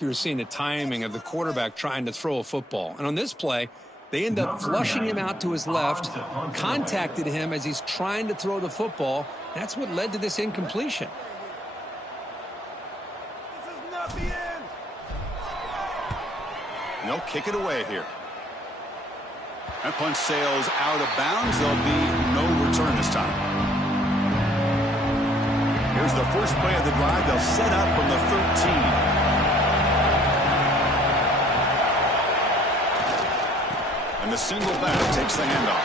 You're seeing the timing of the quarterback trying to throw a football. And on this play, they end up flushing him out to his left, contacted him as he's trying to throw the football. That's what led to this incompletion. This is not the end. They'll kick it away here. That punch sails out of bounds. There'll be no return this time. Here's the first play of the drive. They'll set up from the 13. And the single back takes the handoff.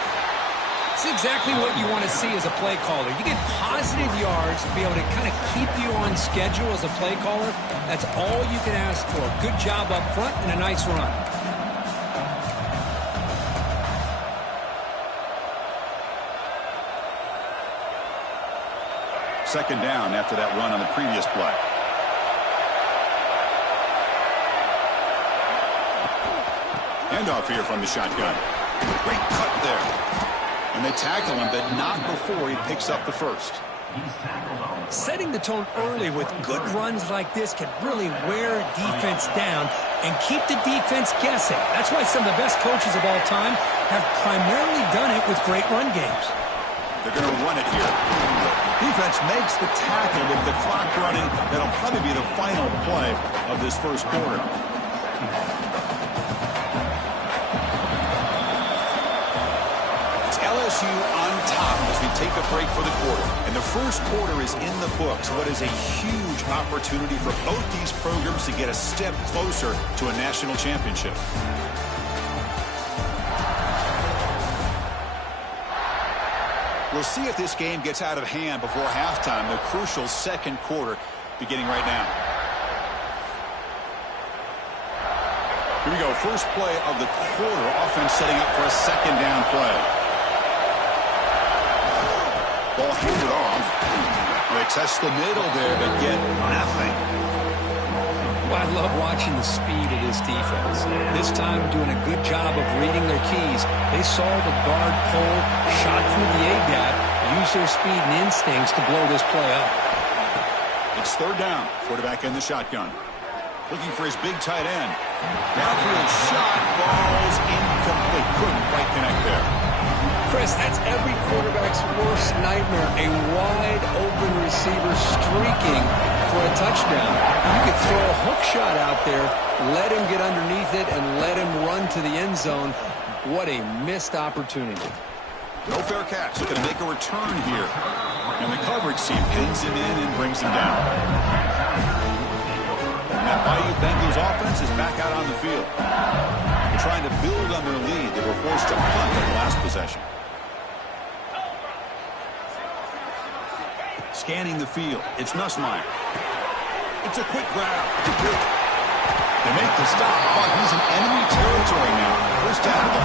It's exactly what you want to see as a play caller. You get positive yards to be able to kind of keep you on schedule as a play caller. That's all you can ask for. Good job up front and a nice run. Second down after that run on the previous play. Handoff here from the shotgun. Great cut there. And they tackle him, but not before he picks up the first. Setting the tone early with good runs like this can really wear a defense down and keep the defense guessing. That's why some of the best coaches of all time have primarily done it with great run games. They're going to run it here. Defense makes the tackle with the clock running. That'll probably be the final play of this first quarter. LSU on top as we take a break for the quarter. And the first quarter is in the books. What is a huge opportunity for both these programs to get a step closer to a national championship. We'll see if this game gets out of hand before halftime. The crucial second quarter beginning right now. Here we go. First play of the quarter. Offense setting up for a second down play. Ball handed off. They test the middle there, but get nothing. Well, I love watching the speed of this defense. This time doing a good job of reading their keys. They saw the guard pull, shot through the A-gap, used their speed and instincts to blow this play up. It's third down. Quarterback in the shotgun. Looking for his big tight end. Downfield shot falls incomplete. Couldn't quite connect there. Chris, that's every quarterback's worst nightmare. A wide-open receiver streaking for a touchdown. You could throw a hook shot out there, let him get underneath it, and let him run to the end zone. What a missed opportunity. No fair catch. Looking to make a return here. And the coverage team pins him in and brings him down. And that Bayou Bengals offense is back out on the field. They're trying to build on their lead. They were forced to punt on the last possession. Scanning the field. It's Nussmeier. It's a quick grab. They make the stop, but he's in enemy territory now. First down at the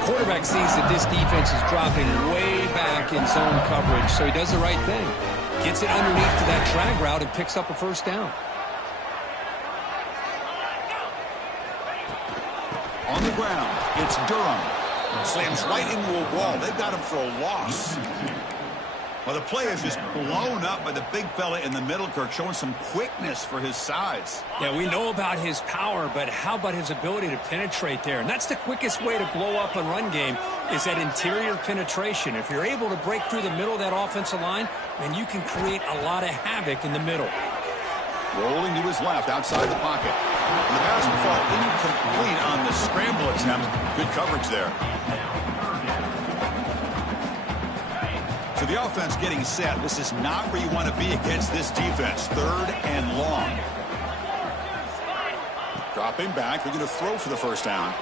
45. Quarterback sees that this defense is dropping way back in zone coverage, so he does the right thing. Gets it underneath to that drag route and picks up a first down. On the ground, it's Durham. Slams right into a wall. They've got him for a loss. Well, the play is just blown up by the big fella in the middle, Kirk, showing some quickness for his size. Yeah, we know about his power, but how about his ability to penetrate there? And that's the quickest way to blow up a run game is that interior penetration. If you're able to break through the middle of that offensive line, then you can create a lot of havoc in the middle. Rolling to his left outside the pocket. And the pass will fall incomplete on the scramble attempt. Good coverage there. So the offense getting set. This is not where you want to be against this defense. Third and long. Dropping back. They're going to throw for the first down.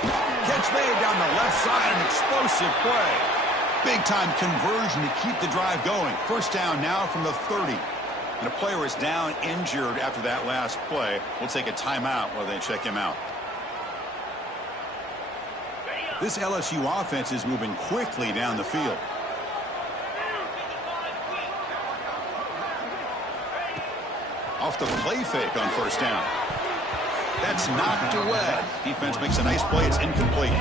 Catch made down the left side. An explosive play. Big-time conversion to keep the drive going. First down now from the 30. And a player is down injured after that last play. We'll take a timeout while they check him out. This LSU offense is moving quickly down the field. Off the play fake on first down. That's knocked away. Defense makes a nice play. It's incomplete.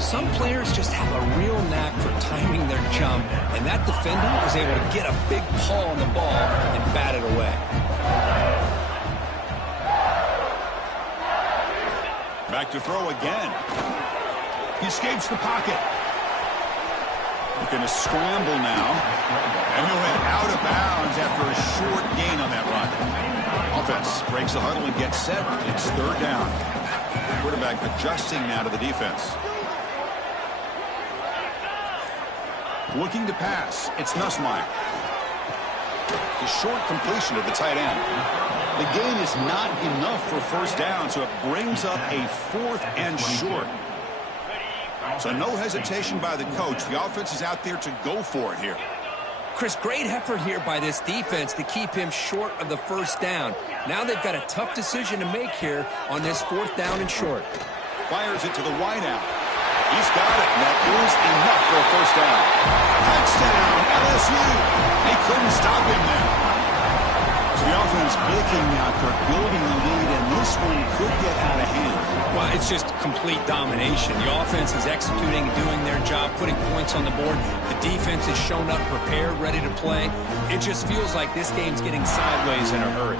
Some players just have a real knack for timing their jump, and that defender was able to get a big paw on the ball and bat it away. Back to throw again. He escapes the pocket. They're going to scramble now. And he went out of bounds after a short gain on that run. Offense breaks the huddle and gets set. It's third down. Quarterback adjusting now to the defense. Looking to pass. It's Nussmeier. The short completion to the tight end. The gain is not enough for first down, so it brings up a 4th and short. So no hesitation by the coach. The offense is out there to go for it here. Chris, great effort here by this defense to keep him short of the first down. Now they've got a tough decision to make here on this 4th down and short. Fires it to the wideout. He's got it, and that is enough for a first down. Touchdown, LSU. They couldn't stop him there. So the offense clicking now, Kirk, building the lead, and this one could get out of hand. Well, it's just complete domination. The offense is executing and doing their job, putting points on the board. The defense has shown up prepared, ready to play. It just feels like this game's getting sideways in a hurry.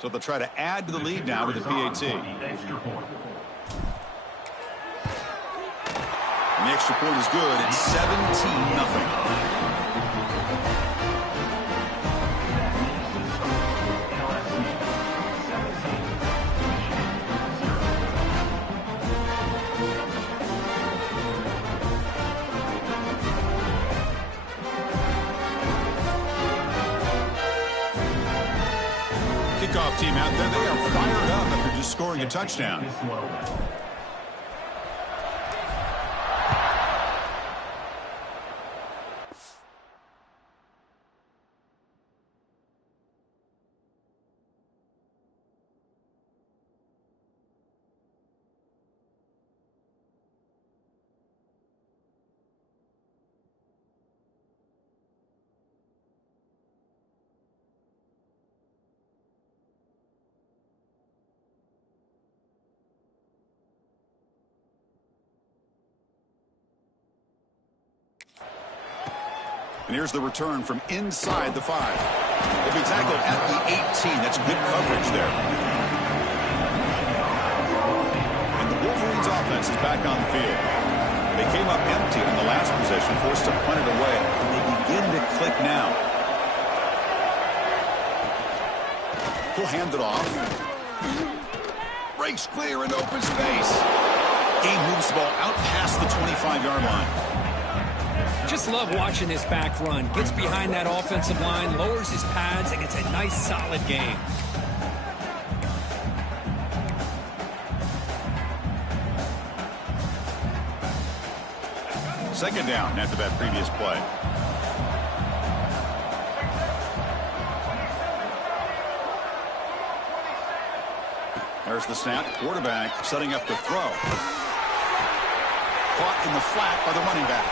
So they'll try to add to the lead now with the PAT. And the extra point is good. It's 17-0. Kickoff team out there. They are fired up after just scoring a touchdown. And here's the return from inside the 5. They'll be tackled at the 18. That's good coverage there. And the Wolverines offense is back on the field. They came up empty on the last possession, forced to punt it away. And they begin to click now. He'll hand it off. Breaks clear in open space. Game moves the ball out past the 25-yard line. Just love watching this back run. Gets behind that offensive line, lowers his pads, and gets a nice, solid gain. Second down after that previous play. There's the snap. Quarterback setting up the throw. Caught in the flat by the running back.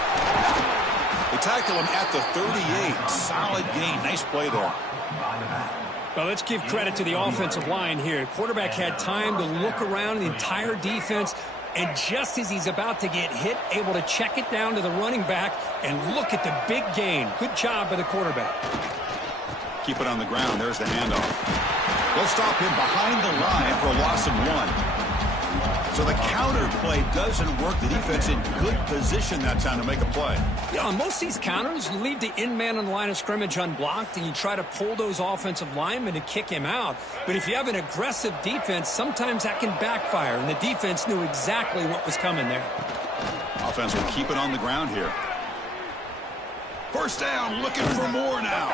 They tackle him at the 38. Solid gain. Nice play there. Well, let's give credit to the offensive line here. Quarterback had time to look around the entire defense, and just as he's about to get hit, able to check it down to the running back, and look at the big gain. Good job by the quarterback. Keep it on the ground. There's the handoff. They'll stop him behind the line for a loss of 1. So the counter play doesn't work. The defense in good position that time to make a play. Yeah, on most of these counters, you leave the in man on the line of scrimmage unblocked, and you try to pull those offensive linemen and kick him out. But if you have an aggressive defense, sometimes that can backfire, and the defense knew exactly what was coming there. Offense will keep it on the ground here. First down, looking for more now.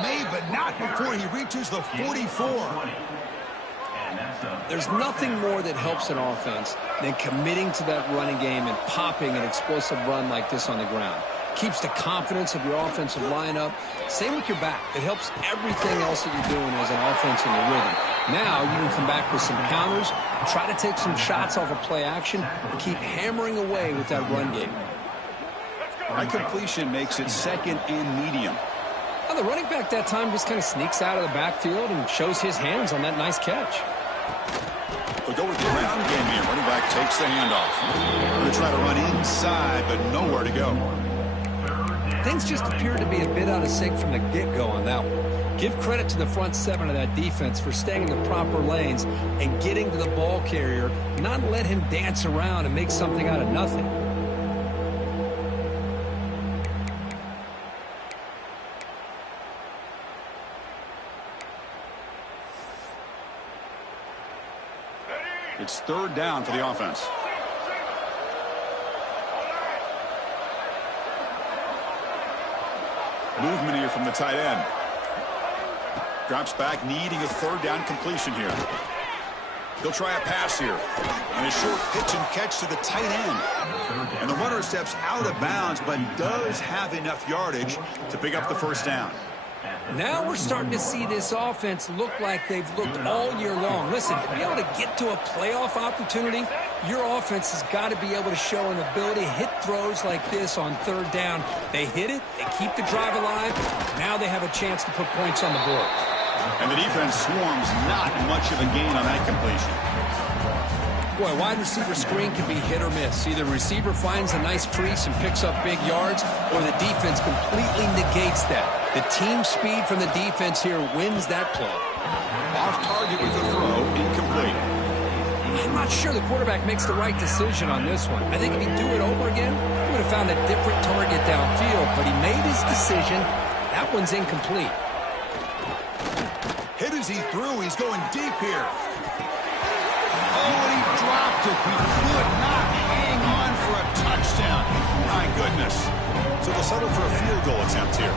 Made, but not before he reaches the 44. There's nothing more that helps an offense than committing to that running game and popping an explosive run like this on the ground. Keeps the confidence of your offensive lineup. Same with your back. It helps everything else that you're doing as an offense in the rhythm. Now you can come back with some counters, try to take some shots off of play action, and keep hammering away with that run game. That completion makes it second and medium. Now the running back that time just kind of sneaks out of the backfield and shows his hands on that nice catch. They'll go with the ground game here. Running back takes the handoff. Going to try to run inside, but nowhere to go. Things just appeared to be a bit out of sync from the get-go on that one. Give credit to the front seven of that defense for staying in the proper lanes and getting to the ball carrier, not let him dance around and make something out of nothing. It's third down for the offense. Movement here from the tight end. Drops back, needing a third down completion here. He'll try a pass here. And a short pitch and catch to the tight end. And the runner steps out of bounds, but does have enough yardage to pick up the first down. Now we're starting to see this offense look like they've looked all year long. Listen, to be able to get to a playoff opportunity, your offense has got to be able to show an ability to hit throws like this on third down. They hit it, they keep the drive alive, now they have a chance to put points on the board. And the defense swarms not much of a gain on that completion. Boy, wide receiver screen can be hit or miss. Either receiver finds a nice crease and picks up big yards, or the defense completely negates that. The team speed from the defense here wins that play. Off target with a throw, incomplete. I'm not sure the quarterback makes the right decision on this one. I think if he'd do it over again, he would have found a different target downfield, but he made his decision. That one's incomplete. Hit as he threw. He's going deep here. Oh, and he dropped it. He could not hang on for a touchdown. My goodness. So they'll settle for a field goal attempt here.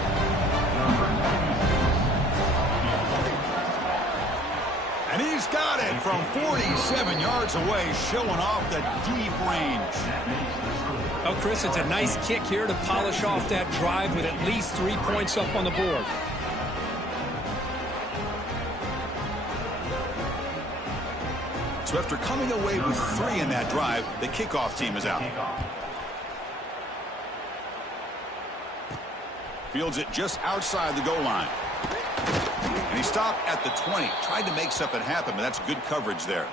And he's got it from 47 yards away, showing off the deep range. Oh, Chris, it's a nice kick here to polish off that drive with at least 3 points up on the board. So after coming away with 3 in that drive, the kickoff team is out. Fields it just outside the goal line. And he stopped at the 20. Tried to make something happen, but that's good coverage there.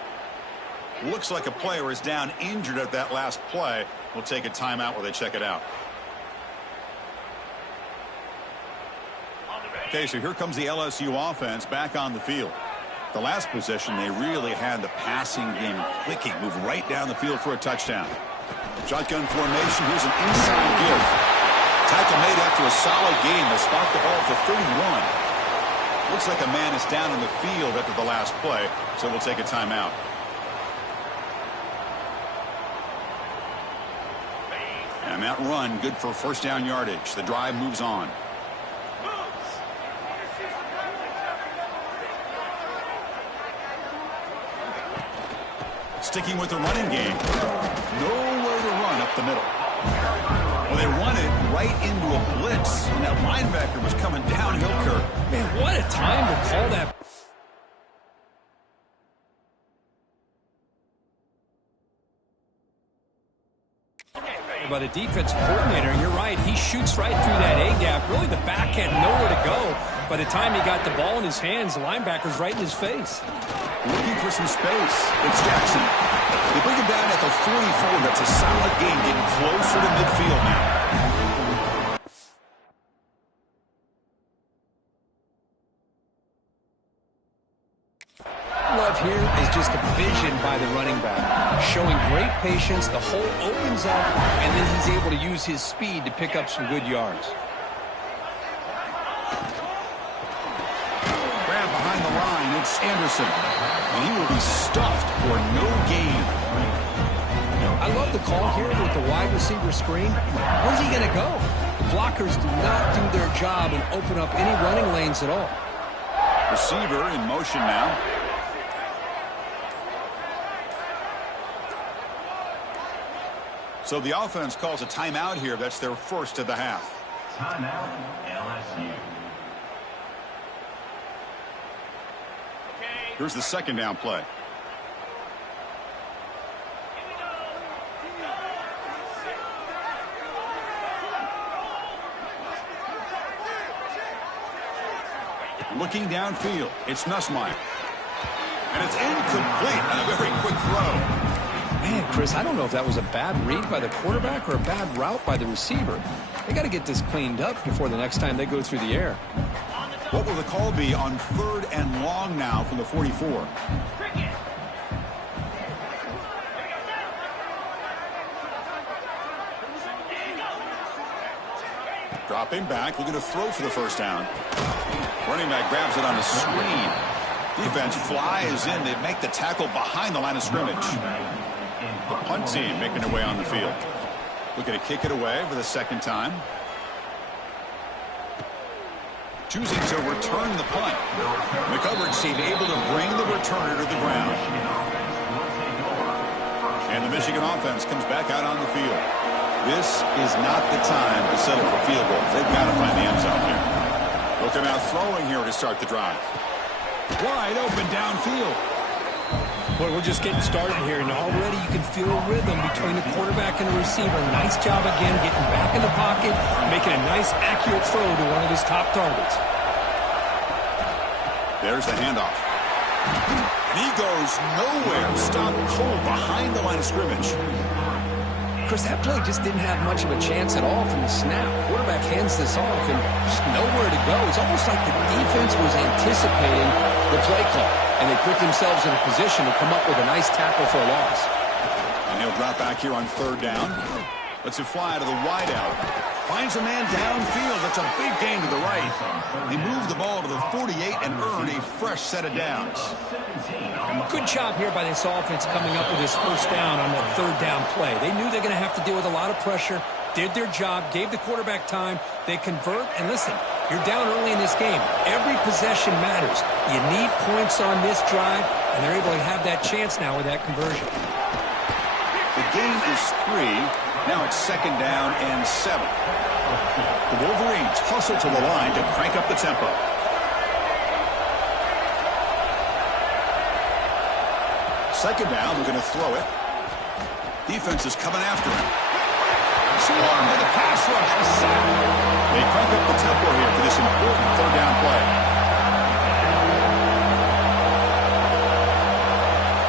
Looks like a player is down injured at that last play. We'll take a timeout while they check it out. Okay, so here comes the LSU offense back on the field. The last possession, they really had the passing game clicking. Move right down the field for a touchdown. Shotgun formation. Here's an inside give. Tackle made after a solid game. They spot the ball for 31. Looks like a man is down on the field after the last play, so we'll take a timeout. And that run, good for first down yardage. The drive moves on. Sticking with the running game. Nowhere to run up the middle. Well, they run it right into a blitz. And that linebacker was coming downhill, Kirk. Man, what a time to call that. By the defensive coordinator, you're right. He shoots right through that A-gap. Really, the back had nowhere to go. By the time he got the ball in his hands, the linebacker's right in his face. Looking for some space. It's Jackson. They bring him down at the 44. That's a solid game, getting closer to midfield now. Love here is just a vision by the running back. Showing great patience, the hole opens up, and then he's able to use his speed to pick up some good yards. Grab behind the line, it's Anderson. And he will be stuffed for no gain. I love the call here with the wide receiver screen. Where's he going to go? The blockers do not do their job and open up any running lanes at all. Receiver in motion now. So the offense calls a timeout here. That's their first of the half. Timeout, LSU. Here's the second down play. Looking downfield, it's Nussmeier. And it's incomplete on a very quick throw. Man, Chris, I don't know if that was a bad read by the quarterback or a bad route by the receiver. They got to get this cleaned up before the next time they go through the air. What will the call be on 3rd and long now from the 44? Dropping back, looking to throw for the first down. Running back grabs it on a screen. Defense flies in. They make the tackle behind the line of scrimmage. The punt team making their way on the field. Looking to kick it away for the second time. Choosing to return the punt. The coverage team able to bring the returner to the ground. And the Michigan offense comes back out on the field. This is not the time to settle for field goals. They've got to find the end zone here. Look, they're now throwing here to start the drive. Wide open downfield. Boy, we're just getting started here, and already you can feel a rhythm between the quarterback and the receiver. Nice job again getting back in the pocket, making a nice, accurate throw to one of his top targets. There's the handoff. And he goes nowhere. Stopped cold behind the line of scrimmage. Chris, that play just didn't have much of a chance at all from the snap. Quarterback hands this off and just nowhere to go. It's almost like the defense was anticipating the play call, and they put themselves in a position to come up with a nice tackle for a loss. And he'll drop back here on 3rd down. Lets it fly to the wideout. Finds a man downfield. That's a big gain to the right. They move the ball to the 48 and earn a fresh set of downs. Good job here by this offense coming up with this first down on that 3rd down play. They knew they're going to have to deal with a lot of pressure, did their job, gave the quarterback time. They convert, and listen, you're down early in this game. Every possession matters. You need points on this drive, and they're able to have that chance now with that conversion. The gain is 3. Now it's 2nd down and 7. The Wolverines hustle to the line to crank up the tempo. Second down, we're going to throw it. Defense is coming after him. Swarm to the pass rush. A sack. They crank up the tempo here for this important 3rd down play.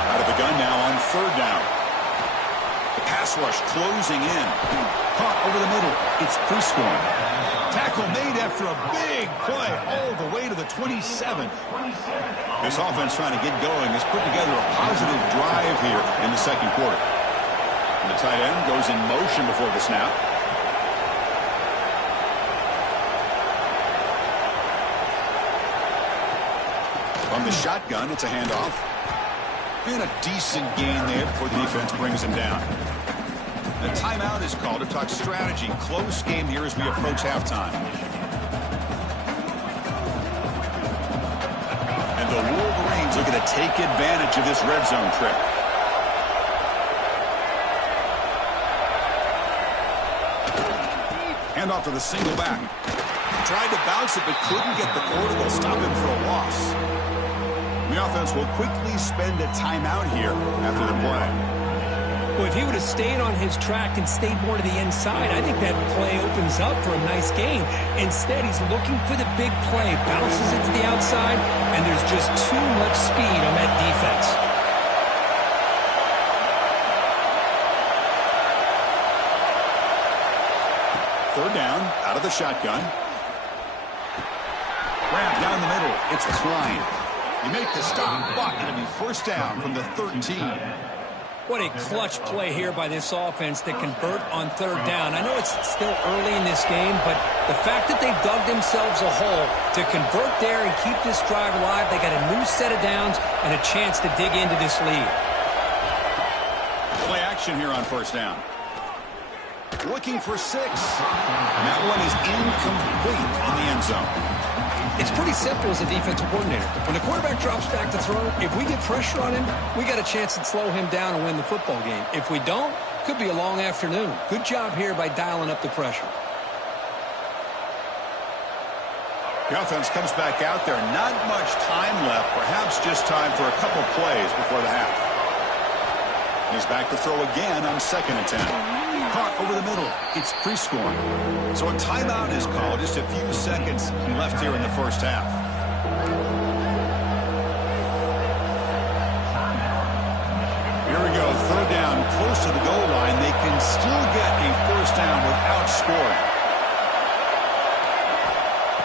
Out of the gun now on 3rd down. The pass rush closing in. Caught over the middle. It's Prieskorn. Tackle made after a big play all the way to the 27. This offense trying to get going has put together a positive drive here in the second quarter. And the tight end goes in motion before the snap. From the shotgun, it's a handoff. And a decent gain there before the defense brings him down. The timeout is called to talk strategy. Close game here as we approach halftime. And the Wolverines looking to take advantage of this red zone trip. Hand off to the single back. Tried to bounce it but couldn't get the quarter to stop him for a loss. The offense will quickly spend a timeout here after the play. Well, if he would have stayed on his track and stayed more to the inside, I think that play opens up for a nice gain. Instead, he's looking for the big play, bounces it to the outside, and there's just too much speed on that defense. Third down, out of the shotgun. Ramp down the middle. It's Klein. You make the stop, but it'll be first down from the 13. What a clutch play here by this offense to convert on 3rd down. I know it's still early in this game, but the fact that they've dug themselves a hole to convert there and keep this drive alive, they got a new set of downs and a chance to dig into this lead. Play action here on first down. Looking for 6. And that one is incomplete in the end zone. It's pretty simple as a defensive coordinator. When the quarterback drops back to throw, if we get pressure on him, we got a chance to slow him down and win the football game. If we don't, could be a long afternoon. Good job here by dialing up the pressure. The offense comes back out there. Not much time left. Perhaps just time for a couple plays before the half. He's back to throw again on 2nd and 10. Caught over the middle. It's pre-scoring. So a timeout is called. Just a few seconds left here in the first half. Here we go. 3rd down, close to the goal line. They can still get a first down without scoring.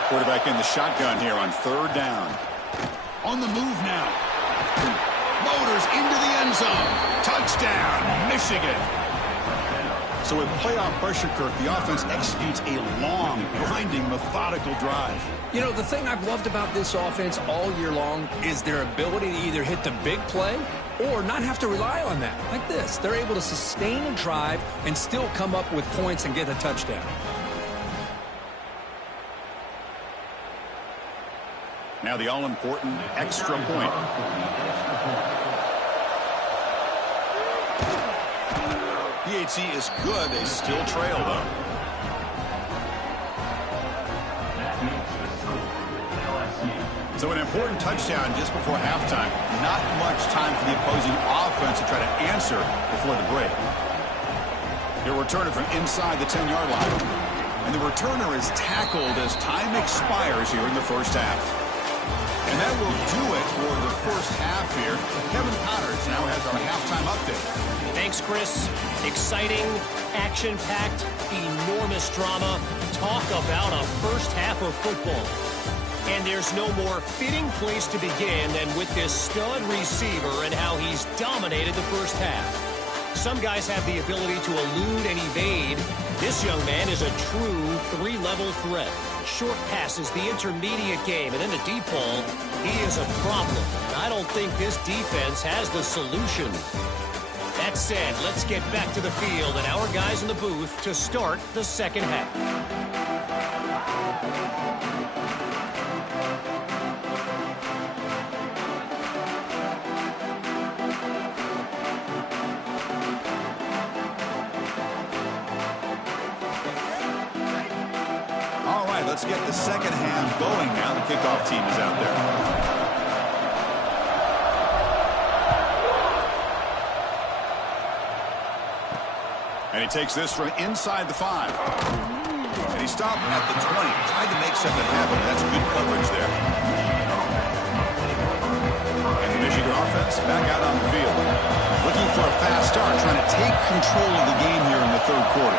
Quarterback in the shotgun here on 3rd down. On the move now. Motors into the end zone. Touchdown, Michigan. So with playoff pressure, Kirk, the offense executes a long, grinding, methodical drive. You know, the thing I've loved about this offense all year long is their ability to either hit the big play or not have to rely on that. Like this, they're able to sustain a drive and still come up with points and get a touchdown. Now the all-important extra point. PHC is good. They still trail, though. So an important touchdown just before halftime. Not much time for the opposing offense to try to answer before the break. He'll return it from inside the 10-yard line. And the returner is tackled as time expires here in the first half. And that will do it for the first half here. Kevin Connors now has our halftime update. Thanks, Chris. Exciting, action-packed, enormous drama. Talk about a first half of football. And there's no more fitting place to begin than with this stud receiver and how he's dominated the first half. Some guys have the ability to elude and evade. This young man is a true 3-level threat. Short passes, the intermediate game, and then the deep ball. He is a problem. I don't think this defense has the solution. That said, let's get back to the field and our guys in the booth to start the second half. Let's get the second half going now. The kickoff team is out there. And he takes this from inside the 5. And he stopped at the 20. Tried to make something happen. That's good coverage there. And the Michigan offense back out on the field. Looking for a fast start, trying to take control of the game here in the 3rd quarter.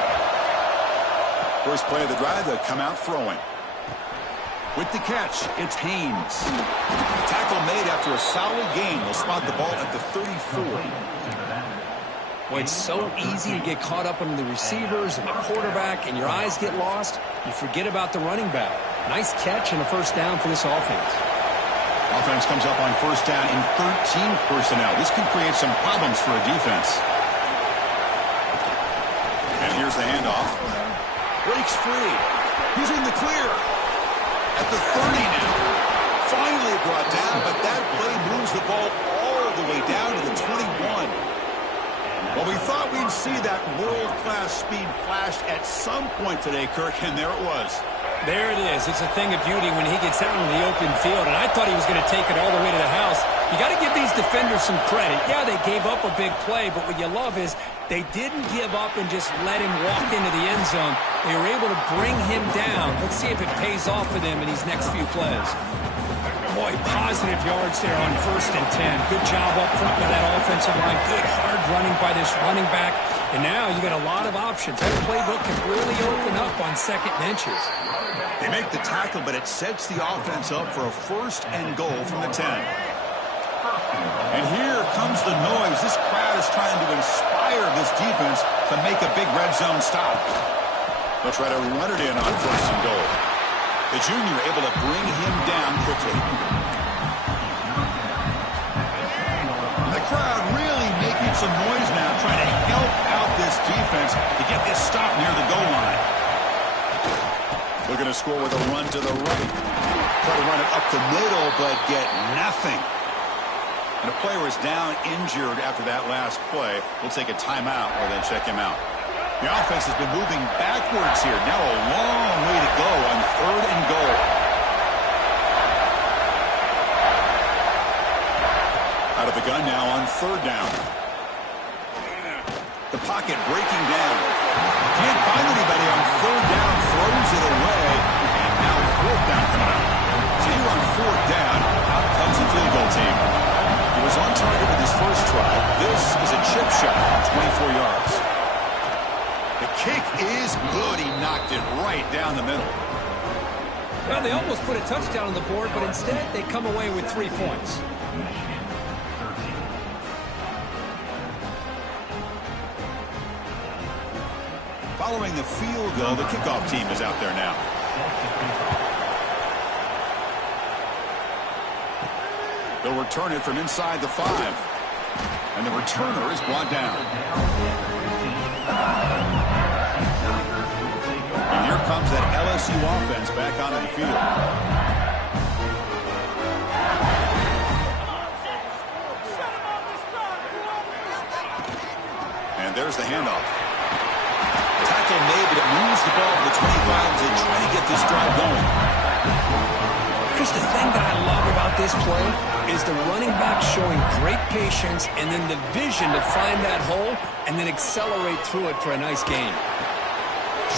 First play of the drive, they'll come out throwing. With the catch, it's Haynes. Tackle made after a solid gain. They'll spot the ball at the 34. Well, it's so easy to get caught up on the receivers and the quarterback, and your eyes get lost. You forget about the running back. Nice catch and a first down for this offense. Offense comes up on first down in 13 personnel. This could create some problems for a defense. And here's the handoff. Breaks free. He's in the clear. At the 30 now. Finally brought down, but that play moves the ball all the way down to the 21. Well, we thought we'd see that world-class speed flash at some point today, Kirk, and there it was. There it is. It's a thing of beauty when he gets out in the open field, and I thought he was going to take it all the way to the house. You got to give these defenders some credit. Yeah, they gave up a big play, but what you love is they didn't give up and just let him walk into the end zone. They were able to bring him down. Let's see if it pays off for them in these next few plays. Boy, positive yards there on 1st and 10. Good job up front by that offensive line. Good hard running by this running back. And now you got a lot of options. That playbook can really open up on 2nd and inches. They make the tackle, but it sets the offense up for a 1st and goal from the 10. And here comes the noise. This crowd is trying to inspire this defense to make a big red zone stop. They'll try to run it in on 1st and goal. The junior able to bring him down quickly. The crowd really making some noise now, trying to help out this defense to get this stop near the goal line. Looking to score with a run to the right. Try to run it up the middle, but get nothing. And a player is down injured after that last play. We'll take a timeout or then check him out. The offense has been moving backwards here. Now a long way to go on 3rd and goal. Out of the gun now on 3rd down. The pocket breaking down. Can't find anybody on 3rd down. Throws it away. And now 4th down coming up. So here on 4th down, out comes the field goal team. He was on target with his first try. This is a chip shot from 24 yards. The kick is good. He knocked it right down the middle. Well, they almost put a touchdown on the board, but instead they come away with 3 points. Following the field goal, the kickoff team is out there now. They'll return it from inside the 5. And the returner is brought down. And here comes that LSU offense back onto the field. And there's the handoff. Tackle made, but it moves the ball to the 25 as they try to get this drive going. Chris, the thing that I love about this play is the running back showing great patience and then the vision to find that hole and then accelerate through it for a nice gain.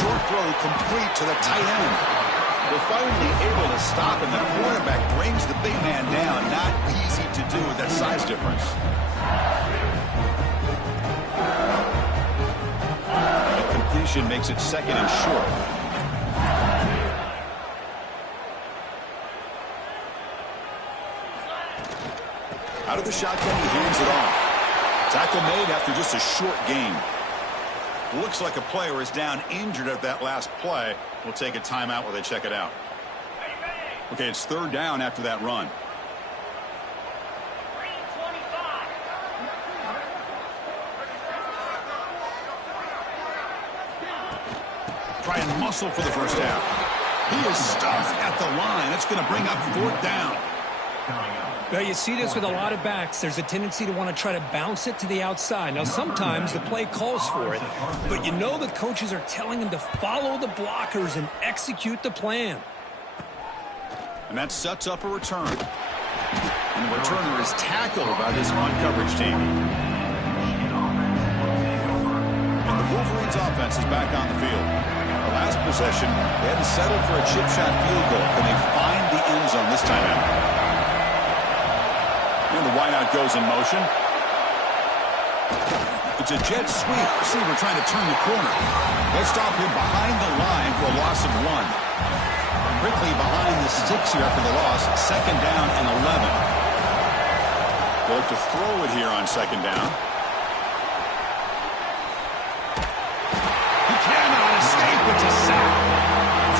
Short throw complete to the tight end. They're finally able to stop, and the quarterback brings the big man down. Not easy to do with that size difference. The completion makes it 2nd and short. Out of the shotgun, he hands it off. Tackle made after just a short gain. Looks like a player is down injured at that last play. We'll take a timeout while they check it out. Okay, it's 3rd down after that run. Try and muscle for the first down. He is stuffed at the line. It's going to bring up 4th down. Well, you see this with a lot of backs. There's a tendency to want to try to bounce it to the outside. Now, sometimes the play calls for it, but you know the coaches are telling them to follow the blockers and execute the plan. And that sets up a return. And the returner is tackled by this man-coverage team. And the Wolverines offense is back on the field. The last possession, they had to settle for a chip shot field goal. Can they find the end zone this time out? And the wideout goes in motion. It's a jet sweep. Receiver trying to turn the corner. They stop him behind the line for a loss of 1. Quickly behind the sticks here after the loss. 2nd down and 11. They'll look to throw it here on 2nd down. He cannot escape. It's a sack.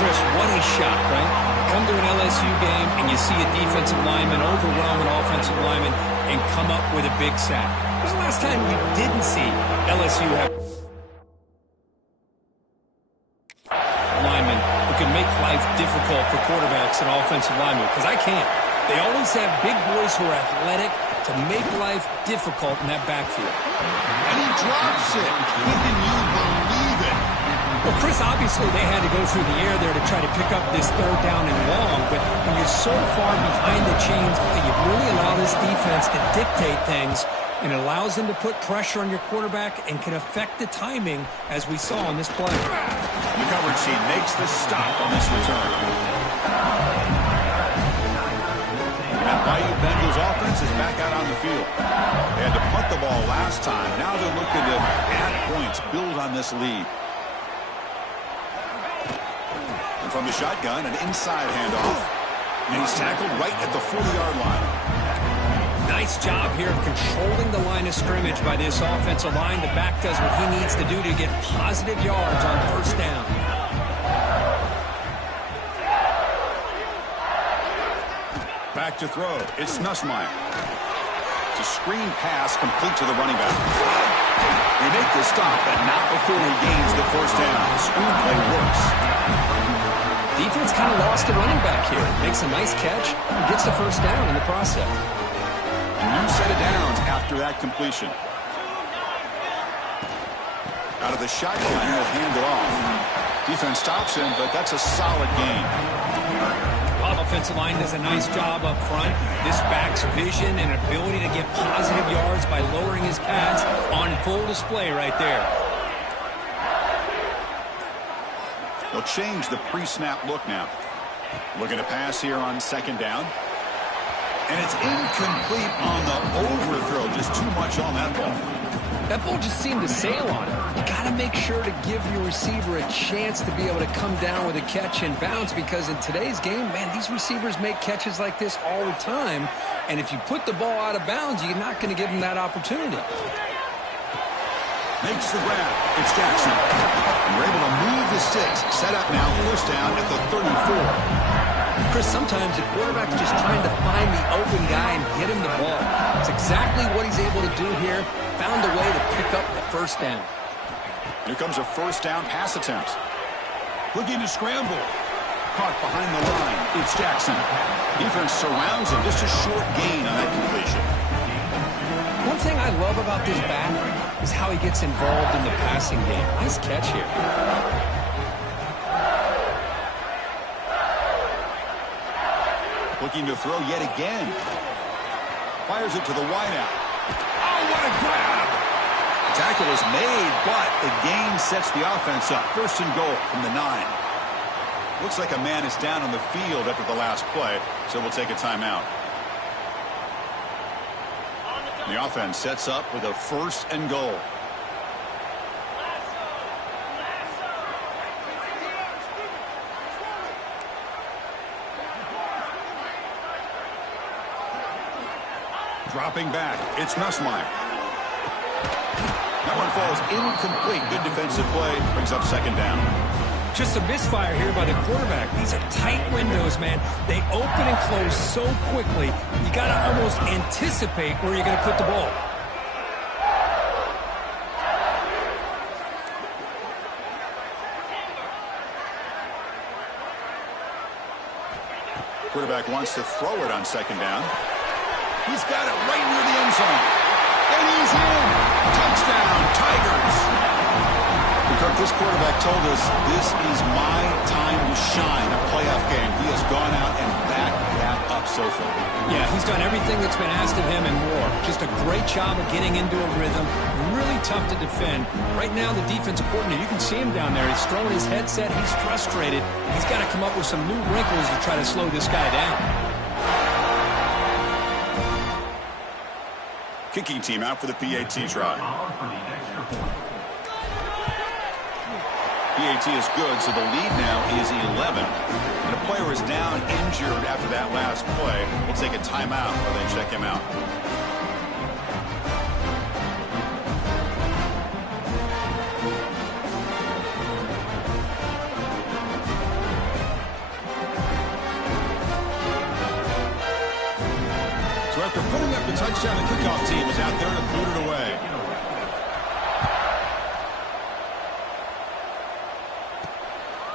Chris, what a shot, right? Come to an LSU game and you see a defensive lineman overwhelm an offensive lineman and come up with a big sack. When was the last time we didn't see LSU have linemen who can make life difficult for quarterbacks and offensive linemen? Because I can't. They always have big boys who are athletic to make life difficult in that backfield. And he drops it. Can you believe it? Well, Chris, obviously they had to go through the air there to try to pick up this 3rd down and long, but when you're so far behind the chains, you really allow this defense to dictate things, and it allows them to put pressure on your quarterback and can affect the timing, as we saw on this play. The coverage team makes the stop on this return. That Bayou Bengals offense is back out on the field. They had to punt the ball last time. Now they're looking to add points, build on this lead. And from the shotgun, an inside handoff. And he's tackled right at the 40-yard line. Nice job here of controlling the line of scrimmage by this offensive line. The back does what he needs to do to get positive yards on 1st down. Back to throw. It's Nussmeier. The screen pass complete to the running back. They make the stop, but not before he gains the first down. The screenplay works. Defense kind of lost the running back here. Makes a nice catch and gets the first down in the process. A new set of downs after that completion. Out of the shotgun, he'll hand it off. Defense stops him, but that's a solid gain. Offensive line does a nice job up front. This back's vision and ability to get positive yards by lowering his pads on full display right there. They'll change the pre-snap look now. Looking to pass here on second down. And it's incomplete on the overthrow. Just too much on that ball. That ball just seemed to sail on it. You got to make sure to give your receiver a chance to be able to come down with a catch and bounce, because in today's game, man, these receivers make catches like this all the time. And if you put the ball out of bounds, you're not going to give them that opportunity. Makes the grab. It's Jackson. And we're able to move the sticks. Set up now, first down at the 34. Chris, sometimes the quarterback's just trying to find the open guy and get him the ball. It's exactly what he's able to do here. Found a way to pick up the first down. Here comes a first down pass attempt. Looking to scramble. Caught behind the line. It's Jackson. Defense surrounds him. Just a short gain on that completion. One thing I love about this back is how he gets involved in the passing game. Nice catch here. Looking to throw yet again. Fires it to the wideout. Oh, what a grab! Tackle is made, but the gain sets the offense up. First and goal from the 9. Looks like a man is down on the field after the last play, so we'll take a timeout. The offense sets up with a first and goal. Dropping back, it's Nussmeier. That one falls incomplete. Good defensive play, brings up second down. Just a misfire here by the quarterback. These are tight windows, man. They open and close so quickly, you got to almost anticipate where you're going to put the ball. Quarterback wants to throw it on second down. He's got it right near the end zone. And he's in. Touchdown, Tigers. Kirk, this quarterback told us this is my time to shine, a playoff game. He has gone out and backed that up so far. Yeah, he's done everything that's been asked of him and more. Just a great job of getting into a rhythm. Really tough to defend. Right now, the defensive coordinator, you can see him down there. He's throwing his headset. He's frustrated. He's got to come up with some new wrinkles to try to slow this guy down. Kicking team out for the PAT try. PAT is good, so the lead now is 11. And a player is down injured after that last play. We'll take a timeout while they check him out. So after putting up the touchdown, the kickoff team is out there to boot it away.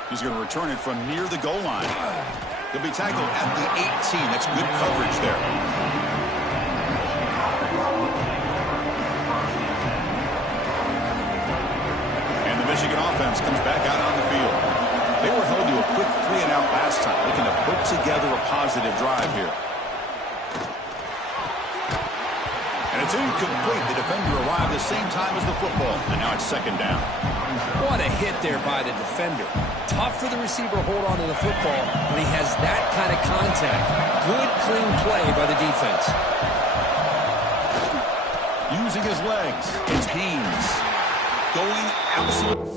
He's going to return it from near the goal line. He'll be tackled at the 18. That's good coverage there. And the Michigan offense comes back out on the field. They were held to a quick 3-and-out last time, looking to put together a positive drive here. And it's incomplete. The defender arrived the same time as the football, and now it's second down. What a hit there by the defender. Tough for the receiver to hold on to the football when he has that kind of contact. Good, clean play by the defense. Using his legs, it's Haynes. Going absolutely.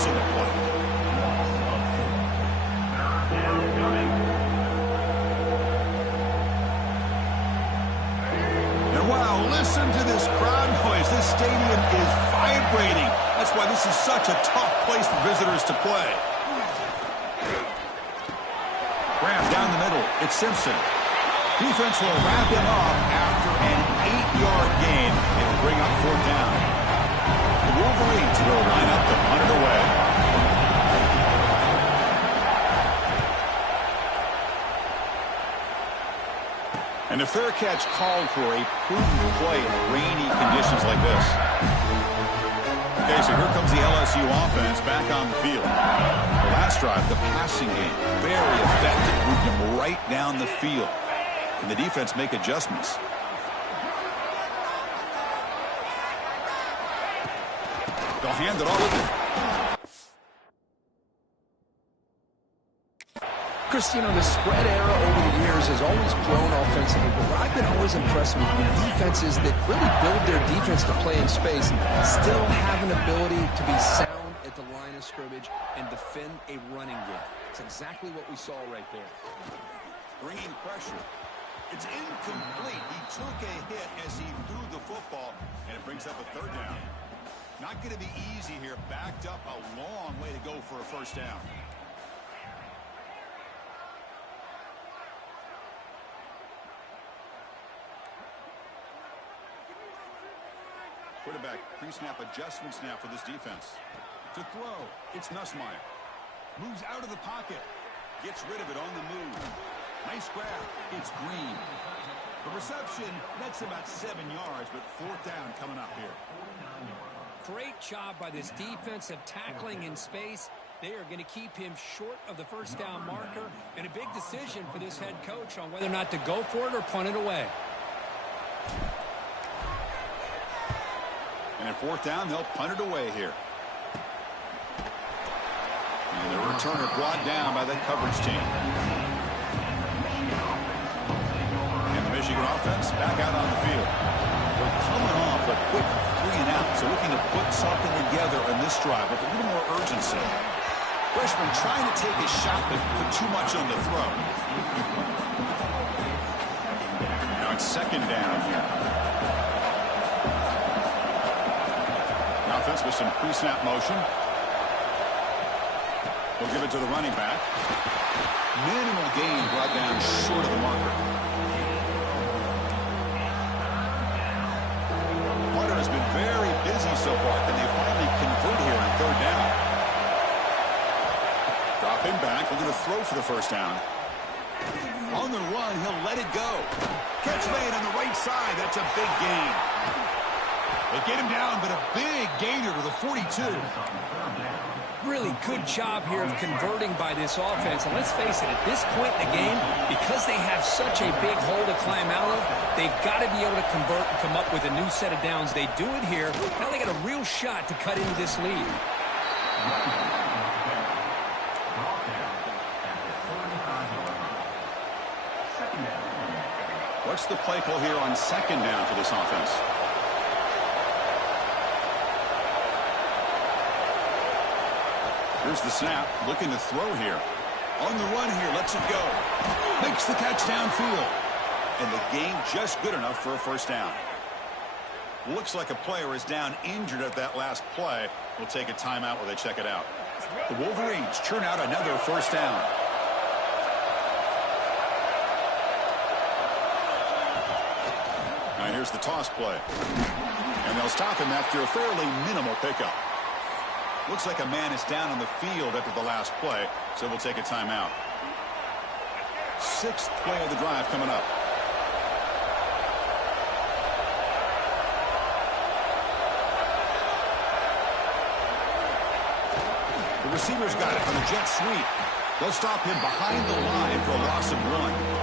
forcing the play. And wow, listen to this crowd noise. This stadium is vibrating. That's why this is such a tough place for visitors to play. Grab down the middle. It's Simpson. Defense will wrap him up after an 8-yard gain. It'll bring up 4th down. The Wolverines will line up to punt it away. And a fair catch called for a prudent play in rainy conditions like this. Okay, so here comes the LSU offense back on the field. The last drive, the passing game, very effective. Moved him right down the field. Can the defense make adjustments? They'll hand it all over. Chris, you know, the spread era over the years has always grown offensively, but what I've been always impressed with defenses that really build their defense to play in space still have an ability to be sound at the line of scrimmage and defend a running game. It's exactly what we saw right there. Bringing pressure. It's incomplete. He took a hit as he threw the football, and it brings up a 3rd down. Not going to be easy here. Backed up a long way to go for a 1st down. Quarterback pre-snap adjustments now for this defense. To throw, it's Nussmeier. Moves out of the pocket. Gets rid of it on the move. Nice grab. It's Green. The reception, that's about 7 yards, but 4th down coming up here. Great job by this defensive tackling in space. They are going to keep him short of the 1st down marker, and a big decision for this head coach on whether or not to go for it or punt it away. And at 4th down, they'll punt it away here. And the returner brought down by that coverage team. And the Michigan offense back out on the field. They're coming off a quick 3-and-out, so looking to put something together on this drive with a little more urgency. Freshman trying to take a shot, but put too much on the throw. Now it's 2nd down here. Offense with some pre-snap motion. We'll give it to the running back. Minimal gain brought down short of the marker. Potter has been very busy so far. Can they finally convert here on 3rd down? Drop him back. We're going to throw for the 1st down. On the run, he'll let it go. Catch made on the right side. That's a big gain. They get him down, but a big gainer to the 42. Really good job here of converting by this offense. And let's face it, at this point in the game, because they have such a big hole to climb out of, they've got to be able to convert and come up with a new set of downs. They do it here. Now they got a real shot to cut into this lead. What's the play call here on 2nd down for this offense? Here's the snap, looking to throw here. On the run here, lets it go. Makes the catch downfield. And the gain just good enough for a 1st down. Looks like a player is down injured at that last play. We'll take a timeout while they check it out. The Wolverines churn out another 1st down. Now here's the toss play. And they'll stop him after a fairly minimal pickup. Looks like a man is down on the field after the last play, so we'll take a timeout. 6th play of the drive coming up. The receiver's got it on the jet sweep. They'll stop him behind the line for a loss of 1.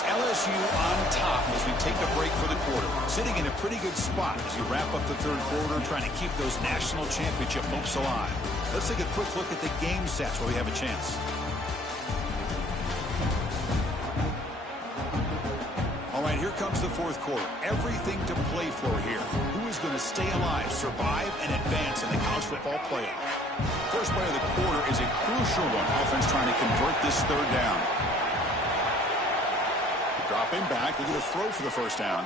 It's LSU on top as we take a break for the quarter. Sitting in a pretty good spot as you wrap up the third quarter, trying to keep those national championship hopes alive. Let's take a quick look at the game stats where we have a chance. All right, here comes the fourth quarter. Everything to play for here. Who is going to stay alive, survive, and advance in the college football playoff? First play of the quarter is a crucial one. Offense trying to convert this third down. Dropping back, looking to throw for the first down.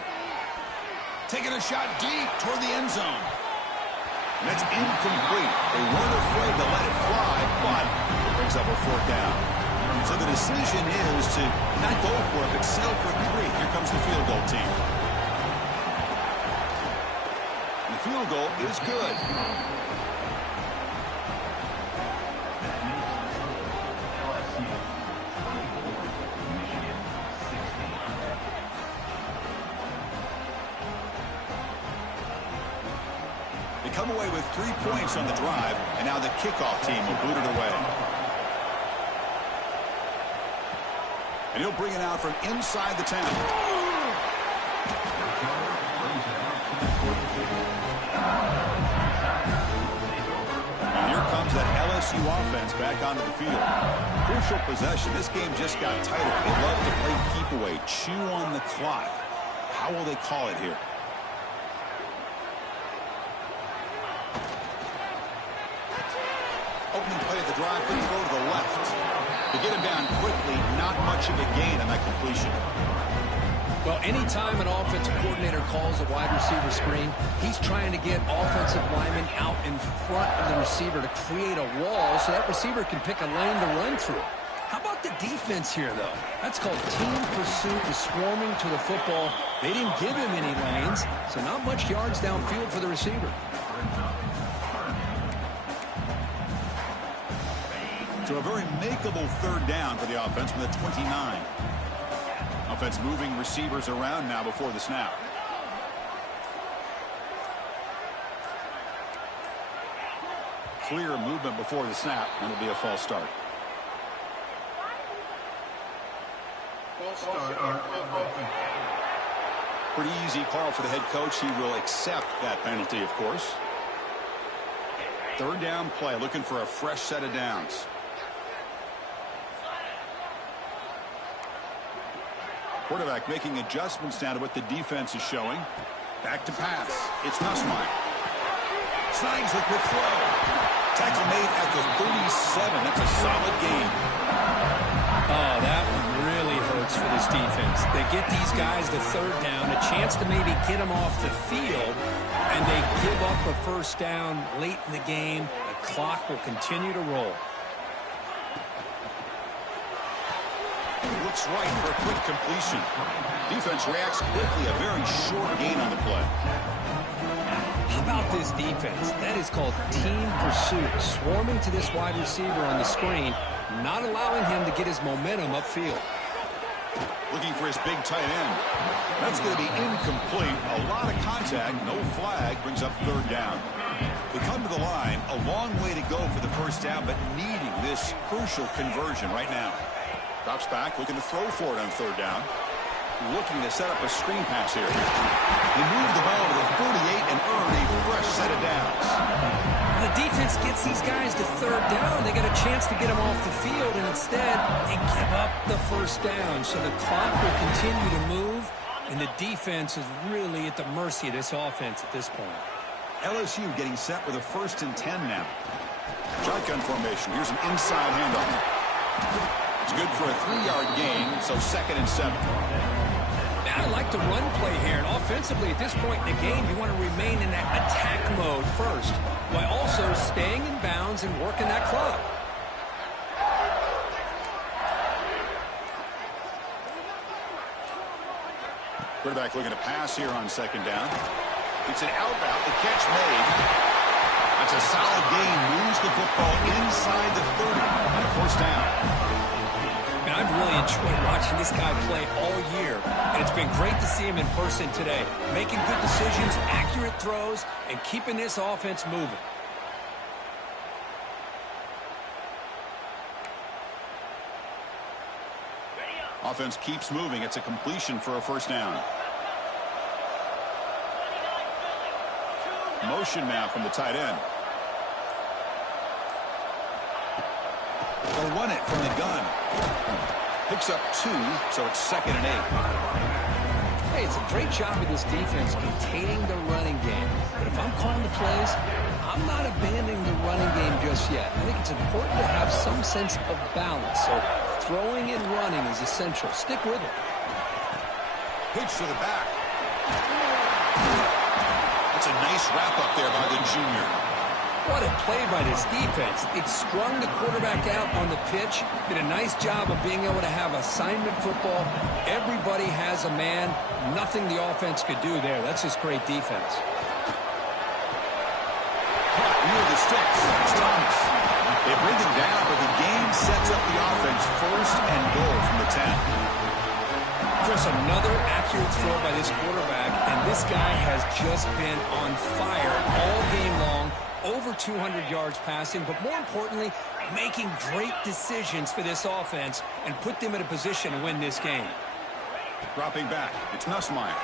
Taking a shot deep toward the end zone. And that's incomplete. They weren't afraid to let it fly, but it brings up a fourth down. So the decision is to not go for it, but settle for 3. Here comes the field goal team. And the field goal is good. They come away with 3 points on the drive, and now the kickoff team will boot it away. And he'll bring it out from inside the 10. And here comes that LSU offense back onto the field. Crucial possession. This game just got tighter. They love to play keep away, chew on the clock. How will they call it here? Opening play of the drive, they throw to the left. To get him down quickly, not much of a gain on that completion. Well, anytime an offensive coordinator calls a wide receiver screen, he's trying to get offensive linemen out in front of the receiver to create a wall so that receiver can pick a lane to run through. How about the defense here, though? That's called team pursuit, the swarming to the football. They didn't give him any lanes, so not much yards downfield for the receiver. So a very makeable third down for the offense from the 29. Offense moving receivers around now before the snap. Clear movement before the snap, and it'll be a false start. Pretty easy call for the head coach. He will accept that penalty, of course. Third down play, looking for a fresh set of downs. Quarterback making adjustments now to what the defense is showing. Back to pass. It's Nussmeier. Snags the quick throw. Tackle made at the 37. That's a solid gain. Oh, that one really hurts for this defense. They get these guys the third down, a chance to maybe get them off the field, and they give up a first down late in the game. The clock will continue to roll. Looks right for a quick completion. Defense reacts quickly. A very short gain on the play. How about this defense? That is called team pursuit. Swarming to this wide receiver on the screen, not allowing him to get his momentum upfield. Looking for his big tight end. That's going to be incomplete. A lot of contact. No flag. Brings up third down. They come to the line. A long way to go for the first down, but needing this crucial conversion right now. Drops back, looking to throw for it on third down. Looking to set up a screen pass here. They move the ball to the 48 and earn a fresh set of downs. The defense gets these guys to third down. They get a chance to get them off the field, and instead they give up the first down. So the clock will continue to move, and the defense is really at the mercy of this offense at this point. LSU getting set with a 1st and 10 now. Shotgun formation. Here's an inside handoff. It's good for a 3-yard gain, so 2nd and 7. Now I like the run play here, and offensively at this point in the game, you want to remain in that attack mode first, while also staying in bounds and working that clock. Quarterback looking to pass here on 2nd down. It's an out route, the catch made. That's a solid gain, moves the football inside the 30 on a 1st down. I've really enjoyed watching this guy play all year, and it's been great to see him in person today, making good decisions, accurate throws, and keeping this offense moving. offense keeps moving. It's a completion for a first down. Motion now from the tight end. They'll run it from the gun. Picks up 2, so it's 2nd and 8. Hey, it's a great job of this defense containing the running game. But if I'm calling the plays, I'm not abandoning the running game just yet. I think it's important to have some sense of balance. So throwing and running is essential. Stick with it. Pitch to the back. That's a nice wrap-up there by the junior. What a play by this defense. It strung the quarterback out on the pitch. Did a nice job of being able to have assignment football. Everybody has a man. Nothing the offense could do there. That's just great defense. Caught near the sticks. It's Thomas. They bring him down, but the game sets up the offense 1st and goal from the 10. Chris, another accurate throw by this quarterback, and this guy has just been on fire all game long. Over 200 yards passing, but more importantly, making great decisions for this offense and put them in a position to win this game. Dropping back, it's Nussmeier.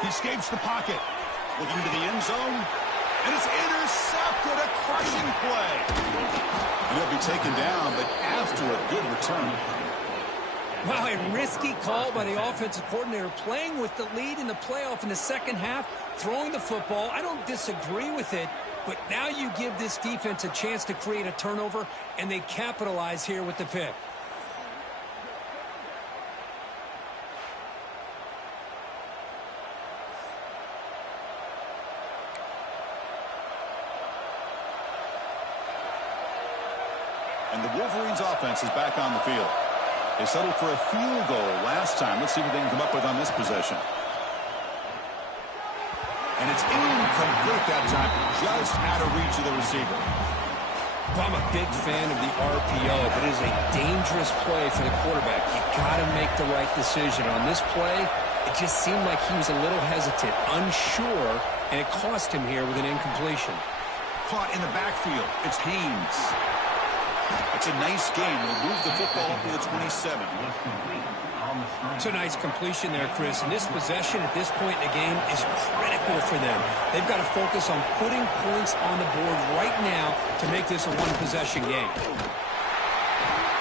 He escapes the pocket, looking to the end zone, and it's intercepted. A crushing play. He'll be taken down, but after a good return. Wow, a risky call by the offensive coordinator, playing with the lead in the playoff in the second half, throwing the football. I don't disagree with it, but now you give this defense a chance to create a turnover, and they capitalize here with the pick. And the Wolverines offense is back on the field. They settled for a field goal last time. Let's see what they can come up with on this possession. And it's incomplete that time, just out of reach of the receiver. Well, I'm a big fan of the RPO, but it is a dangerous play for the quarterback. You got to make the right decision. On this play, it just seemed like he was a little hesitant, unsure, and it cost him here with an incompletion. Caught in the backfield. It's Haynes. It's a nice game. We'll move the football up to the 27. It's a nice completion there, Chris. And this possession at this point in the game is critical for them. They've got to focus on putting points on the board right now to make this a one-possession game.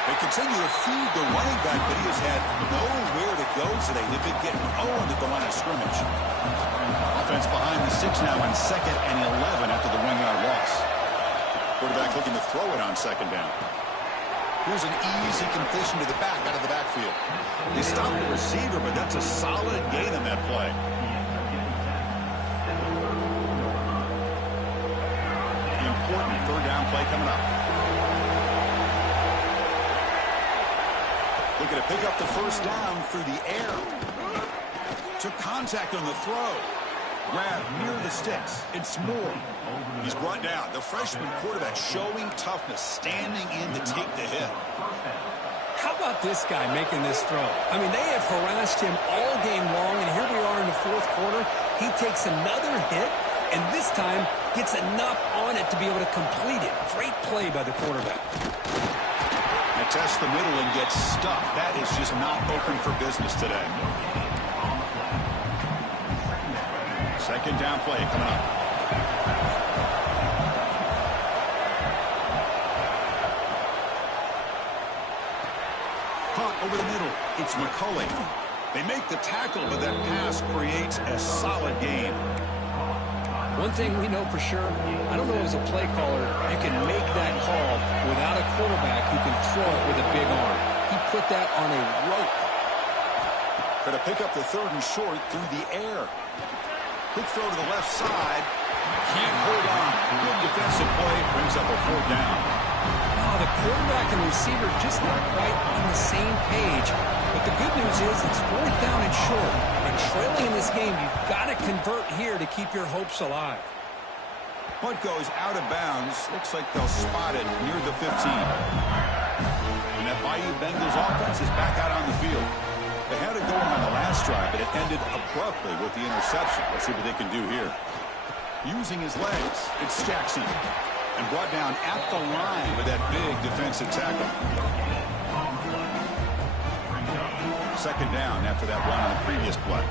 They continue to feed the running back, but he has had nowhere to go today. They've been getting Owen at the line of scrimmage. Offense behind the 6 now in 2nd and 11 after the 1-yard loss. Quarterback looking to throw it on 2nd down. Here's an easy completion to the back out of the backfield. They stop the receiver, but that's a solid gain in that play. An important 3rd down play coming up. Looking to pick up the 1st down through the air. Took contact on the throw. Grab near the sticks. It's Moore. He's brought down. The freshman quarterback showing toughness, standing in to take the hit. How about this guy making this throw? I mean, they have harassed him all game long, and here we are in the 4th quarter. He takes another hit, and this time gets enough on it to be able to complete it. Great play by the quarterback. They test the middle and get stuck. That is just not open for business today. 2nd down play coming up. Caught over the middle. It's McCulley. They make the tackle, but that pass creates a solid gain. One thing we know for sure, I don't know as a play caller, you can make that call without a quarterback who can throw it with a big arm. He put that on a rope. Going to pick up the 3rd and short through the air. Quick throw to the left side. Can't hold on. Good defensive play. Brings up a 4th down. Oh, the quarterback and receiver just not quite on the same page. But the good news is it's 4th down and short. And trailing in this game, you've got to convert here to keep your hopes alive. Punt goes out of bounds. Looks like they'll spot it near the 15. And that Bayou Bengals offense is back out on the field. They had it going on the last drive, but it ended abruptly with the interception. Let's see what they can do here. Using his legs, it's Jackson. And brought down at the line with that big defensive tackle. Second down after that run on the previous play.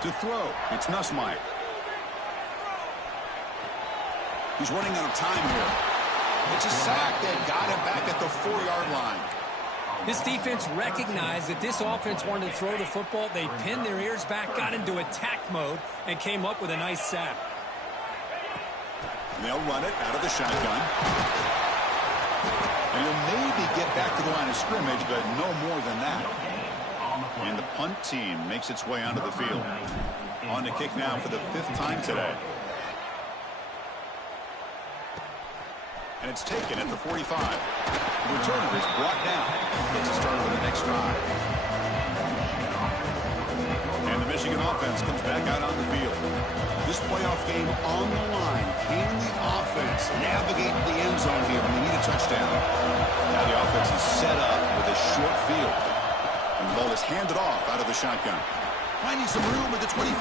To throw, it's Nussmeier. He's running out of time here. It's a sack. They got him back at the 4-yard line. This defense recognized that this offense wanted to throw the football. They pinned their ears back, got into attack mode, and came up with a nice sack. And they'll run it out of the shotgun. And he'll maybe get back to the line of scrimmage, but no more than that. And the punt team makes its way onto the field. On to kick now for the 5th time today. And it's taken at the 45. The returner is brought down. Gets a start for the next drive. And the Michigan offense comes back out on the field. This playoff game on the line. Can the offense navigate the end zone here when they need a touchdown? Now the offense is set up with a short field. And the ball is handed off out of the shotgun. Finding some room at the 25.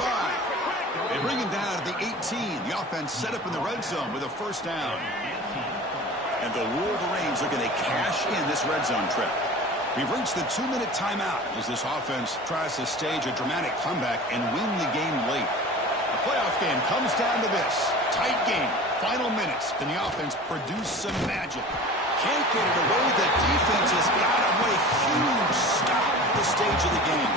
They bring him down to the 18. The offense set up in the red zone with a first down. And the Wolverines are going to cash in this red zone trip. We've reached the 2-minute timeout as this offense tries to stage a dramatic comeback and win the game late. The playoff game comes down to this. Tight game. Final minutes. Can the offense produce some magic? Can't get it away. The defense has got him with a huge stop at the stage of the game.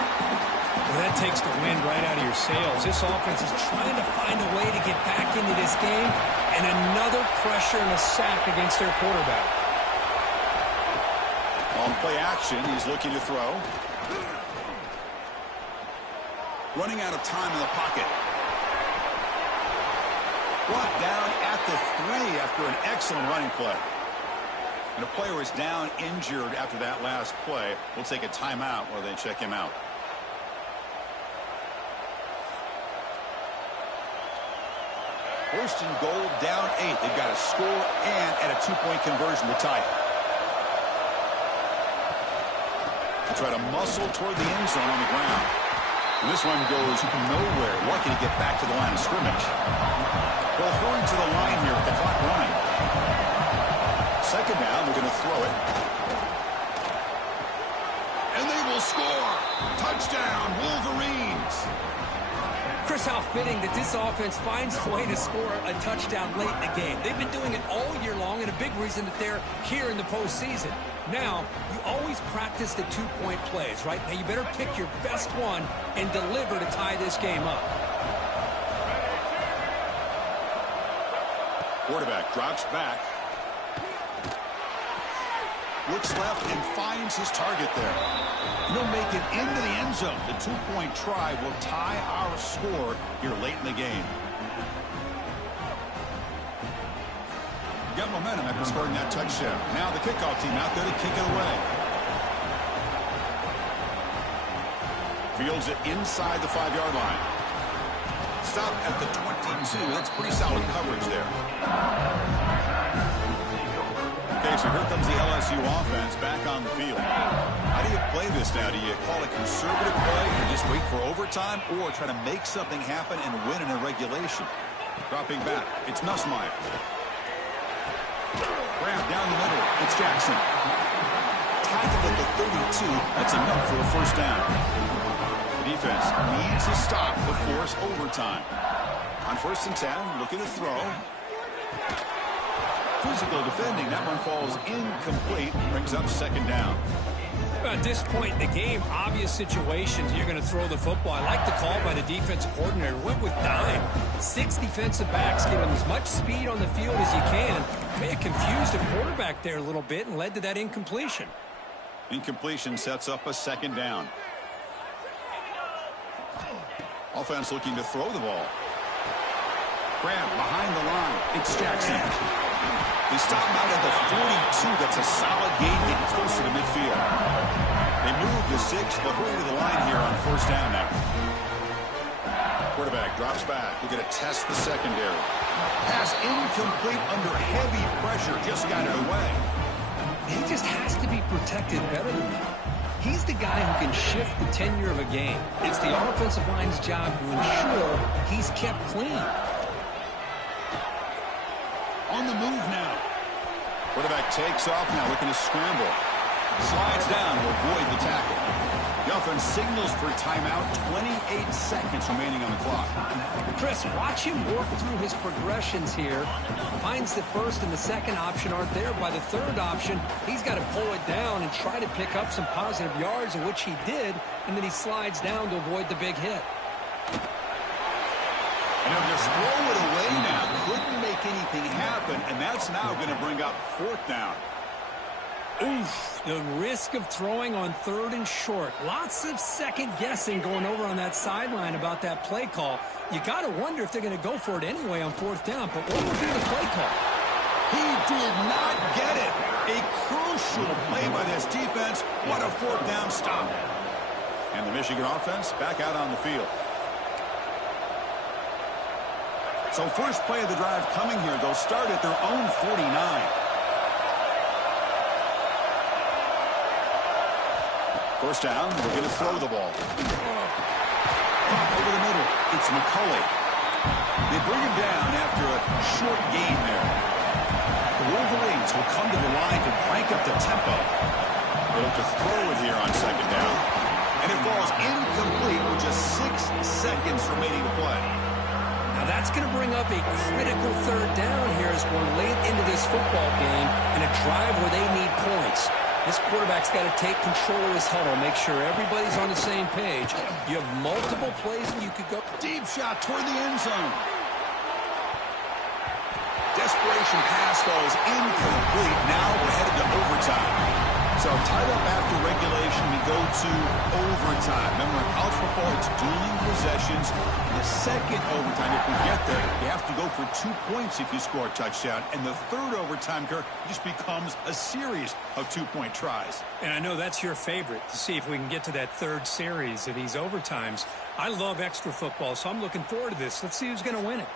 Well, that takes the wind right out of your sails. This offense is trying to find a way to get back into this game, and another pressure and a sack against their quarterback. On play action, he's looking to throw. Running out of time in the pocket. Brought down at the 3 after an excellent running play. And a player is down injured after that last play. We'll take a timeout while they check him out. First and goal, down 8. They've got a score and at a 2-point conversion to tie it. They try to muscle toward the end zone on the ground. And this one goes nowhere. Lucky to get back to the line of scrimmage. They'll hurry to the line here with the clock running. Second down, they're going to throw it. And they will score. Touchdown, Wolverines. Chris, how fitting that this offense finds a way to score a touchdown late in the game. They've been doing it all year long, and a big reason that they're here in the postseason. Now, you always practice the 2-point plays, right? Now, you better pick your best one and deliver to tie this game up. Quarterback drops back. Looks left and finds his target there. He'll make it into the end zone. The 2-point try will tie our score here late in the game. Got momentum after scoring that touchdown. Now the kickoff team out there to kick it away. Fields it inside the 5-yard line. Stop at the 22. That's pretty solid coverage there. Okay, so here comes the LSU offense back on the field. How do you play this now? Do you call a conservative play and just wait for overtime, or try to make something happen and win in a regulation? Dropping back, it's Nussmeier. Grab down the middle, it's Jackson. Tackled at the 32, that's enough for a first down. The defense needs a stop to force overtime. On 1st and 10, looking to throw. Physical defending, that one falls incomplete, brings up second down. Well, at this point in the game, obvious situations, you're going to throw the football. I like the call by the defensive coordinator. Went with dime. 6 defensive backs, give them as much speed on the field as you can. May have confused the quarterback there a little bit and led to that incompletion. Incompletion sets up a second down. Offense looking to throw the ball. Grab behind the line. It's Jackson. They stop him out at the 42. That's a solid gain, getting closer to midfield. They move to 6, but hurry to the line here on first down now. Quarterback drops back. We're going to test the secondary. Pass incomplete under heavy pressure. Just got it away. He just has to be protected better than that. He's the guy who can shift the tenure of a game. It's the offensive line's job to ensure he's kept clean. On the move now. Quarterback takes off now, looking to scramble. Slides down to avoid the tackle. The offense signals for timeout. 28 seconds remaining on the clock. Chris, watch him work through his progressions here. Finds the first and the second option aren't there. By the third option, he's got to pull it down and try to pick up some positive yards, in which he did, and then he slides down to avoid the big hit. And they'll just throw it away now. Couldn't make anything happen, and that's now going to bring up fourth down. Oof, the risk of throwing on third and short. Lots of second guessing going over on that sideline about that play call. You got to wonder if they're going to go for it anyway on fourth down, but what will be the play call? He did not get it. A crucial play by this defense. What a fourth down stop. And the Michigan offense back out on the field. So first play of the drive coming here. They'll start at their own 49. First down, we're going to throw the ball. Over the middle, it's McCulley. They bring him down after a short gain there. The Wolverines will come to the line to crank up the tempo. They'll look to throw it here on second down. And it falls incomplete with just 6 seconds remaining to play. Now that's going to bring up a critical third down here as we're late into this football game in a drive where they need points. This quarterback's got to take control of his huddle, make sure everybody's on the same page. You have multiple plays where you could go. Deep shot toward the end zone. Desperation pass falls incomplete. Now we're headed to overtime. So tied up after regulation, we go to overtime. Remember, in college football, it's dueling possessions. In the second overtime, if we get there, you have to go for 2 points if you score a touchdown. And the third overtime, Kirk, just becomes a series of 2-point tries. And I know that's your favorite, to see if we can get to that third series of these overtimes. I love extra football, so I'm looking forward to this. Let's see who's going to win it.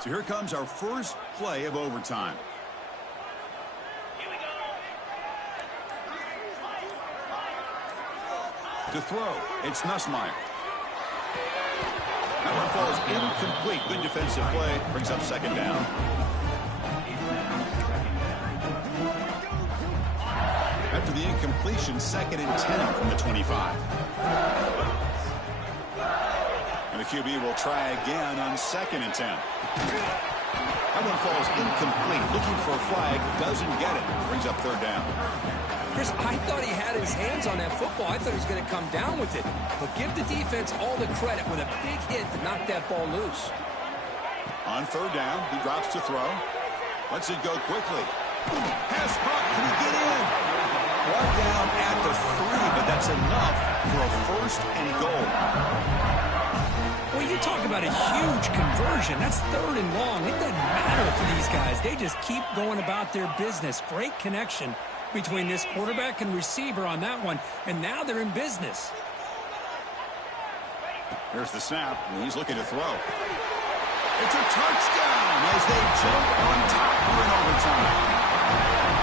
So here comes our first play of overtime. To throw, it's Nussmeier. That one falls incomplete. Good defensive play. Brings up second down. After the incompletion, 2nd and 10 from the 25. And the QB will try again on 2nd and 10. That one falls incomplete. Looking for a flag. Doesn't get it. Brings up third down. Chris, I thought he had his hands on that football. I thought he was going to come down with it. But give the defense all the credit with a big hit to knock that ball loose. On third down, he drops to throw. Lets it go quickly. Pass caught. Can he get in? Brought down at the 3, but that's enough for a first and goal. Well, you talk about a huge conversion. That's 3rd and long. It doesn't matter for these guys. They just keep going about their business. Great connection between this quarterback and receiver on that one, and now they're in business. Here's the snap, and he's looking to throw. It's a touchdown as they jump on top here in overtime.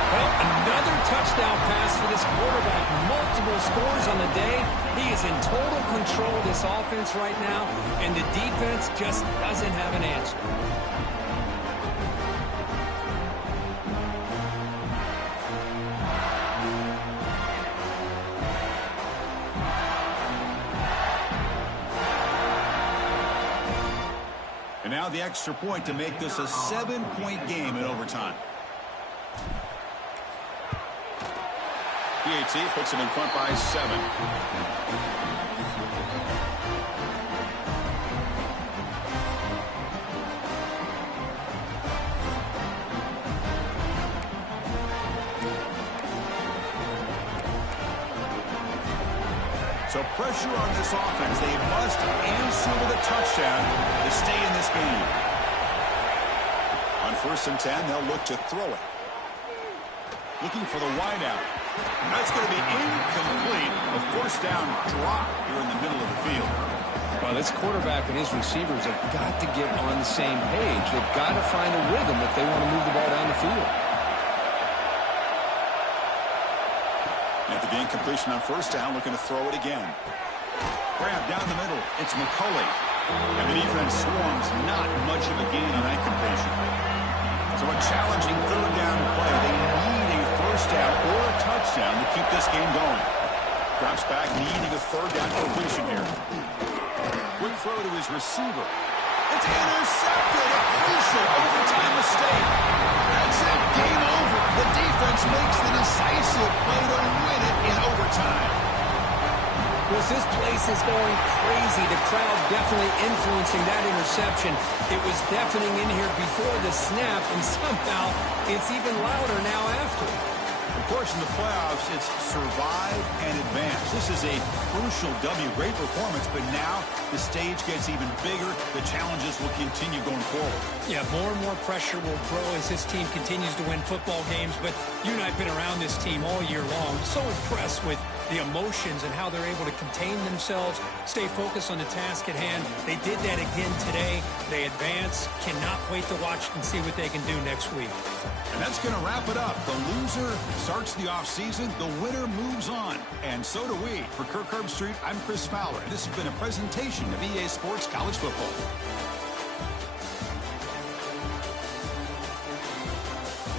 Well, another touchdown pass for this quarterback. Multiple scores on the day. He is in total control of this offense right now, and the defense just doesn't have an answer. And now the extra point to make this a 7-point game in overtime. PAT puts him in front by 7. So pressure on this offense. They must answer with a touchdown to stay in this game. On 1st and 10, they'll look to throw it. Looking for the wideout. And that's going to be incomplete. A first down drop here in the middle of the field. Well, this quarterback and his receivers have got to get on the same page. They've got to find a rhythm if they want to move the ball down the field. After the incompletion on first down, looking to throw it again. Grab down the middle. It's McCulley. And the defense swarms. Not much of a gain on that completion. So a challenging third down play. They need a first down or a touchdown to keep this game going. Drops back, needing a third down completion here. Quick throw to his receiver. It's intercepted. A crucial overtime mistake. That's it. Game over. The defense makes the decisive play to win it in overtime. Well, this place is going crazy. The crowd definitely influencing that interception. It was deafening in here before the snap, and somehow it's even louder now after. Of course, in the playoffs, it's survive and advance. This is a crucial W. Great performance, but now the stage gets even bigger. The challenges will continue going forward. Yeah, more and more pressure will grow as this team continues to win football games, but you and I have been around this team all year long. So impressed with the emotions and how they're able to contain themselves, stay focused on the task at hand. They did that again today. They advance. Cannot wait to watch and see what they can do next week. And that's going to wrap it up. The loser starts the offseason. The winner moves on. And so do we. For Kirk Herbstreit, I'm Chris Fowler. This has been a presentation of EA Sports College Football.